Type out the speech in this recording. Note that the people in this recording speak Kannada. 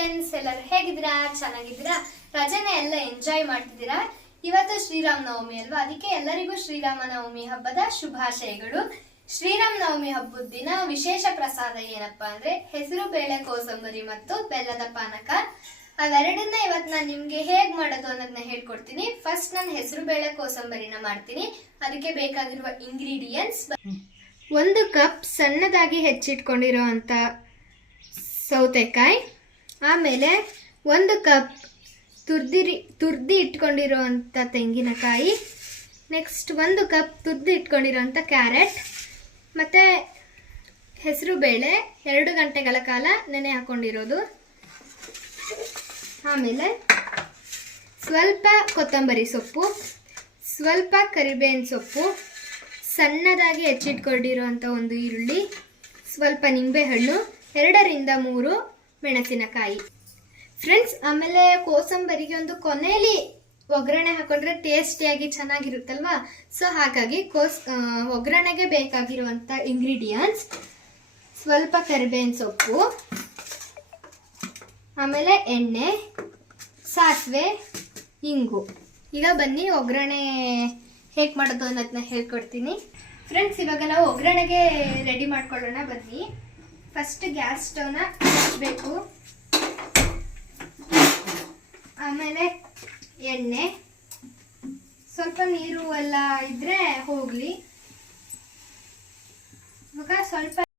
ಫ್ರೆಂಡ್ಸ್, ಎಲ್ಲರೂ ಹೇಗಿದ್ದೀರಾ? ಚೆನ್ನಾಗಿದ್ದೀರಾ? ರಜೆನ ಎಲ್ಲ ಎಂಜಾಯ್ ಮಾಡ್ತಿದ್ದೀರಾ? ಇವತ್ತು ಶ್ರೀರಾಮ ನವಮಿ ಅಲ್ವಾ, ಅದಕ್ಕೆ ಎಲ್ಲರಿಗೂ ಶ್ರೀರಾಮ ನವಮಿ ಹಬ್ಬದ ಶುಭಾಶಯಗಳು. ಶ್ರೀರಾಮ ನವಮಿ ಹಬ್ಬದ ದಿನ ವಿಶೇಷ ಪ್ರಸಾದ ಏನಪ್ಪಾ ಅಂದ್ರೆ ಹೆಸರು ಬೇಳೆ ಕೋಸಂಬರಿ ಮತ್ತು ಬೆಲ್ಲದ ಪಾನಕ. ಅವೆರಡನ್ನ ಇವತ್ತು ನಾನು ನಿಮ್ಗೆ ಹೇಗ್ ಮಾಡೋದು ಅನ್ನೋದನ್ನ ಹೇಳ್ಕೊಡ್ತೀನಿ. ಫಸ್ಟ್ ನಾನು ಹೆಸರು ಬೇಳೆ ಕೋಸಂಬರಿನ ಮಾಡ್ತೀನಿ. ಅದಕ್ಕೆ ಬೇಕಾಗಿರುವ ಇಂಗ್ರೀಡಿಯೆಂಟ್ಸ್: 1 ಕಪ್ ಸಣ್ಣದಾಗಿ ಹೆಚ್ಚಿಟ್ಕೊಂಡಿರೋ ಅಂತ ಸೌತೆಕಾಯಿ, ಆಮೇಲೆ 1 ಕಪ್ ತುರ್ದಿ ಇಟ್ಕೊಂಡಿರೋ ಅಂಥ ತೆಂಗಿನಕಾಯಿ, ನೆಕ್ಸ್ಟ್ 1 ಕಪ್ ತುರ್ದಿ ಇಟ್ಕೊಂಡಿರೋ ಅಂಥ ಕ್ಯಾರೆಟ್, ಮತ್ತು ಹೆಸರು ಬೇಳೆ 2 ಗಂಟೆಗಳ ಕಾಲ ನೆನೆ ಹಾಕೊಂಡಿರೋದು, ಆಮೇಲೆ ಸ್ವಲ್ಪ ಕೊತ್ತಂಬರಿ ಸೊಪ್ಪು, ಸ್ವಲ್ಪ ಕರಿಬೇವಿನ ಸೊಪ್ಪು, ಸಣ್ಣದಾಗಿ ಹೆಚ್ಚಿಟ್ಕೊಂಡಿರೋಂಥ 1 ಈರುಳ್ಳಿ, ಸ್ವಲ್ಪ ನಿಂಬೆಹಣ್ಣು, 2 ರಿಂದ 3 ಮೆಣಸಿನಕಾಯಿ. ಫ್ರೆಂಡ್ಸ್, ಆಮೇಲೆ ಕೋಸಂಬರಿಗೆ ಒಂದು ಕೊನೆಯಲ್ಲಿ ಒಗ್ಗರಣೆ ಹಾಕೊಂಡ್ರೆ ಟೇಸ್ಟಿಯಾಗಿ ಚೆನ್ನಾಗಿರುತ್ತಲ್ವಾ. ಸೊ ಹಾಗಾಗಿ ಒಗ್ಗರಣೆಗೆ ಬೇಕಾಗಿರುವಂಥ ಇಂಗ್ರೀಡಿಯೆಂಟ್ಸ್: ಸ್ವಲ್ಪ ಕರಿಬೇವಿನ ಸೊಪ್ಪು, ಆಮೇಲೆ ಎಣ್ಣೆ, ಸಾಸಿವೆ, ಇಂಗು. ಈಗ ಬನ್ನಿ ಒಗ್ಗರಣೆ ಹೇಗೆ ಮಾಡೋದು ಅನ್ನೋದನ್ನ ಹೇಳ್ಕೊಡ್ತೀನಿ. ಫ್ರೆಂಡ್ಸ್, ಇವಾಗ ನಾವು ಒಗ್ಗರಣೆಗೆ ರೆಡಿ ಮಾಡ್ಕೊಳ್ಳೋಣ ಬನ್ನಿ. ಫಸ್ಟ್ ಗ್ಯಾಸ್ ಸ್ಟವ್ನ ಹಚ್ಚಬೇಕು, ಆಮೇಲೆ ಎಣ್ಣೆ, ಸ್ವಲ್ಪ ನೀರು ಎಲ್ಲ ಇದ್ರೆ ಹೋಗಲಿ. ಇವಾಗ ಸ್ವಲ್ಪ